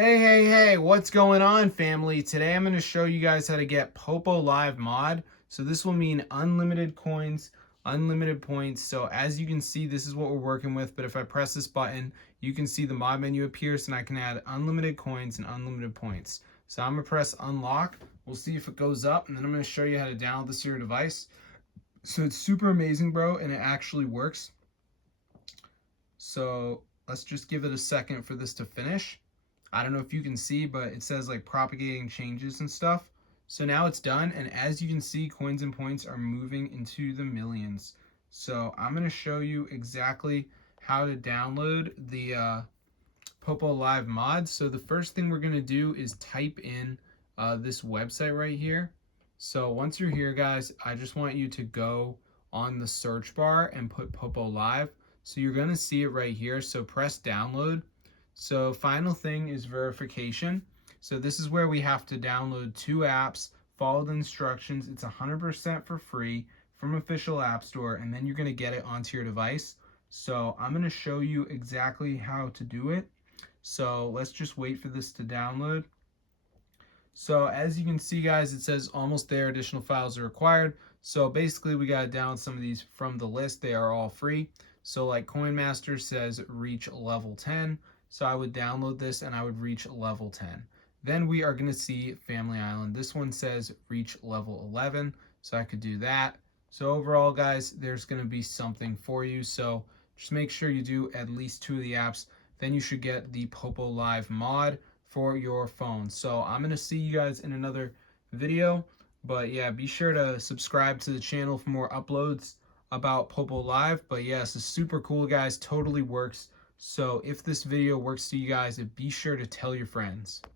Hey, what's going on, family? Today I'm going to show you guys how to get Poppo Live mod. So this will mean unlimited coins, unlimited points. So as you can see, this is what we're working with. But if I press this button, you can see the mod menu appears and I can add unlimited coins and unlimited points. So I'm going to press unlock. We'll see if it goes up, and then I'm going to show you how to download this to your device. So it's super amazing, bro, and it actually works. So let's just give it a second for this to finish. I don't know if you can see, but it says like propagating changes and stuff. So now it's done, and as you can see, coins and points are moving into the millions. So I'm going to show you exactly how to download the Poppo Live mod. So the first thing we're going to do is type in this website right here. So once you're here, guys, I just want you to go on the search bar and put Poppo Live. So you're going to see it right here. So press download. So final thing is verification. So this is where we have to download 2 apps, follow the instructions. It's 100% for free from official app store, and then you're going to get it onto your device. So I'm going to show you exactly how to do it. So let's just wait for this to download. So as you can see, guys, it says almost there, additional files are required. So basically we got to download some of these from the list. They are all free. So like Coin Master says reach level 10. So I would download this and I would reach level 10. Then we are going to see Family Island. This one says reach level 11. So I could do that. So overall, guys, there's going to be something for you. So just make sure you do at least 2 of the apps. Then you should get the Poppo Live mod for your phone. So I'm going to see you guys in another video. But yeah, be sure to subscribe to the channel for more uploads about Poppo Live. But yeah, this is super cool, guys. Totally works. So if this video works to you guys, be sure to tell your friends.